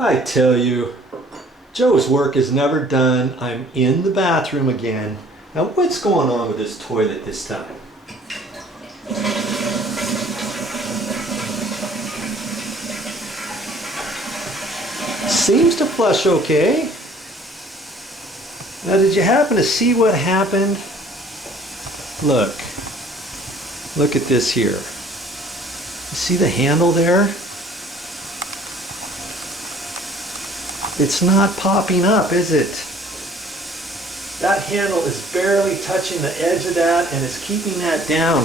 I tell you, Joe's work is never done. I'm in the bathroom again. Now what's going on with this toilet this time? Seems to flush okay. Now did you happen to see what happened? Look at this here. You see the handle there? It's not popping up, is it? That handle is barely touching the edge of that and it's keeping that down.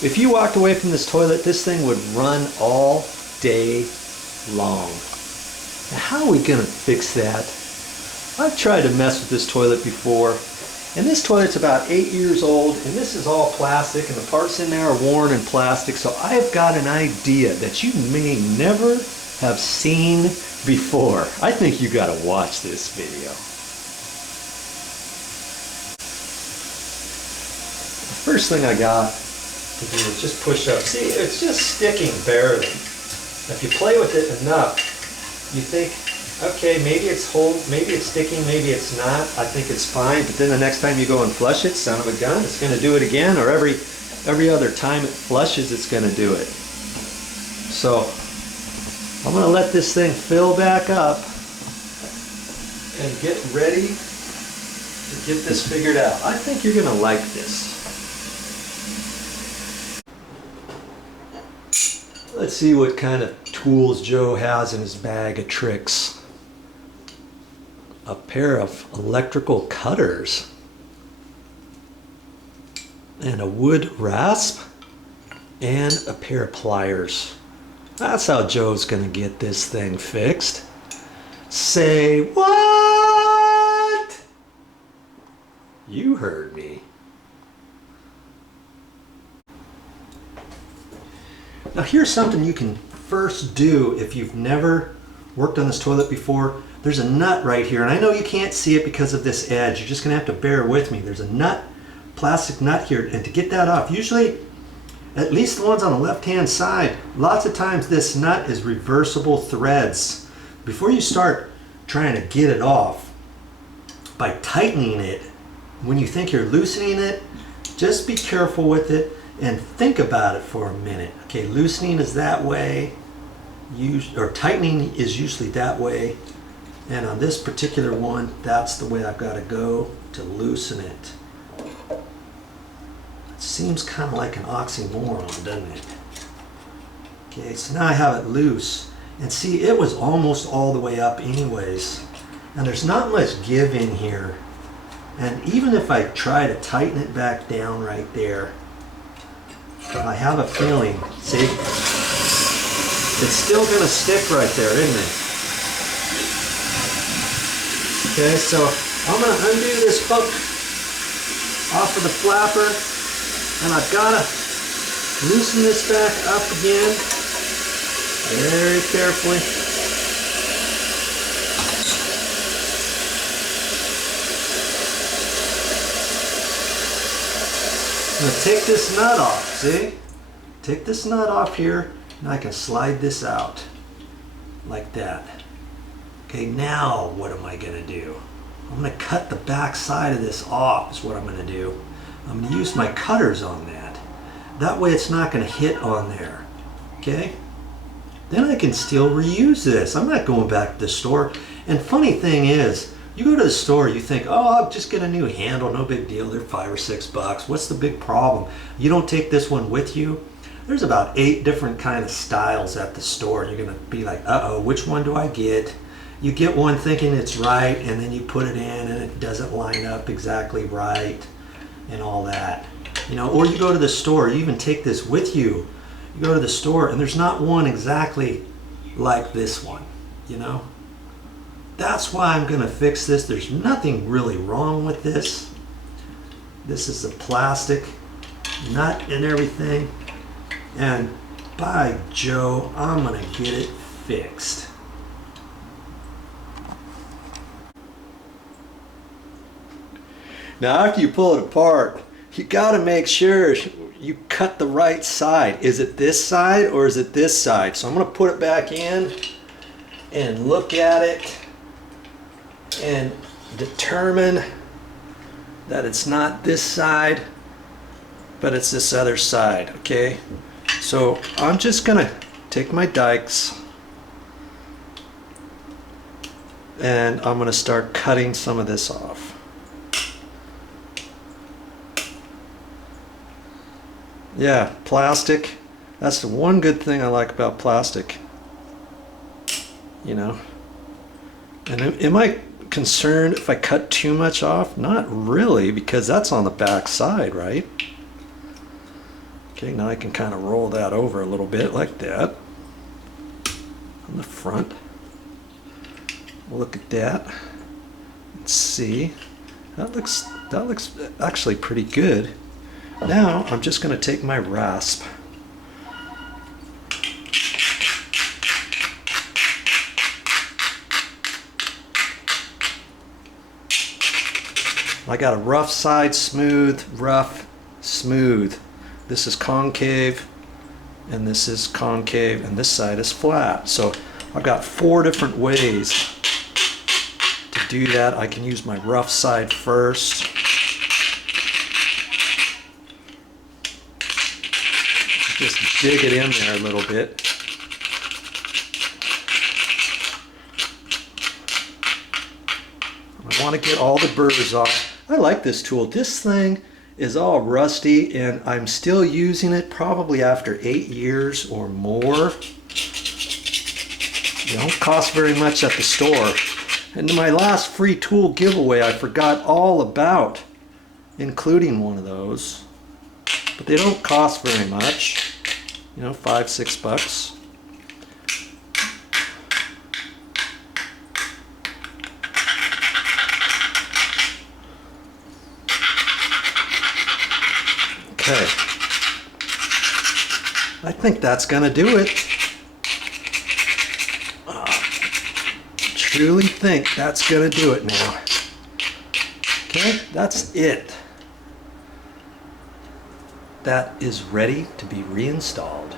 If you walked away from this toilet, this thing would run all day long. Now, how are we gonna fix that? I've tried to mess with this toilet before, and this toilet's about 8 years old, and this is all plastic, and the parts in there are worn and plastic, so I've got an idea that you may never have seen before. I think you gotta watch this video. The first thing I got to do is just push up. See, it's just sticking barely. If you play with it enough, you think, okay, maybe it's sticking, maybe it's not. I think it's fine, but then the next time you go and flush it, son of a gun, it's going to do it again, or every other time it flushes, it's going to do it. So I'm going to let this thing fill back up and get ready to get this figured out. I think you're going to like this. Let's see what kind of tools Joe has in his bag of tricks. A pair of electrical cutters and a wood rasp and a pair of pliers. That's how Joe's gonna get this thing fixed. Say what? You heard me. Now here's something you can first do if you've never worked on this toilet before. There's a nut right here, and I know you can't see it because of this edge. You're just gonna have to bear with me. There's a nut, plastic nut here, and to get that off, usually, at least the ones on the left-hand side, lots of times this nut is reversible threads. Before you start trying to get it off, by tightening it, when you think you're loosening it, just be careful with it and think about it for a minute. Okay, loosening is that way, or tightening is usually that way, and on this particular one, that's the way I've got to go to loosen it. It seems kind of like an oxymoron, doesn't it? Okay, so now I have it loose, and see, it was almost all the way up anyways, and there's not much give in here, and even if I try to tighten it back down right there, I have a feeling, see, it's still going to stick right there, isn't it? Okay, so I'm going to undo this hook off of the flapper, and I've got to loosen this back up again very carefully. I'm going to take this nut off, see? Take this nut off here, and I can slide this out like that. Okay, now what am I going to do? I'm going to cut the back side of this off is what I'm going to do. I'm going to use my cutters on that. That way it's not going to hit on there. Okay? Then I can still reuse this. I'm not going back to the store. And funny thing is, you go to the store, you think, oh, I'll just get a new handle, no big deal, they're $5 or $6. What's the big problem? You don't take this one with you. There's about 8 different kind of styles at the store. You're gonna be like, uh-oh, which one do I get? You get one thinking it's right, and then you put it in and it doesn't line up exactly right and all that. You know, or you go to the store, you even take this with you. You go to the store and there's not one exactly like this one, you know? That's why I'm going to fix this. There's nothing really wrong with this. This is a plastic nut and everything. And by Joe, I'm going to get it fixed. Now after you pull it apart, you got to make sure you cut the right side. Is it this side or is it this side? So I'm going to put it back in. and look at it and determine that it's not this side, but it's this other side, okay? So I'm just gonna take my dikes and I'm gonna start cutting some of this off. Yeah, plastic. That's the one good thing I like about plastic. You know? And am I concerned if I cut too much off? Not really, because that's on the back side, right? Okay, now I can kind of roll that over a little bit like that. On the front. Look at that. Let's see. That looks actually pretty good. Now I'm just going to take my rasp. I got a rough side, smooth, rough, smooth. This is concave, and this is concave, and this side is flat. So I've got 4 different ways to do that. I can use my rough side first. Just dig it in there a little bit. I want to get all the burrs off. I like this tool. This thing is all rusty and I'm still using it probably after 8 years or more. They don't cost very much at the store. And my last free tool giveaway I forgot all about including one of those. But they don't cost very much. You know, $5-6. Okay, I think that's gonna do it. Truly think that's gonna do it now. Okay, that's it. That is ready to be reinstalled.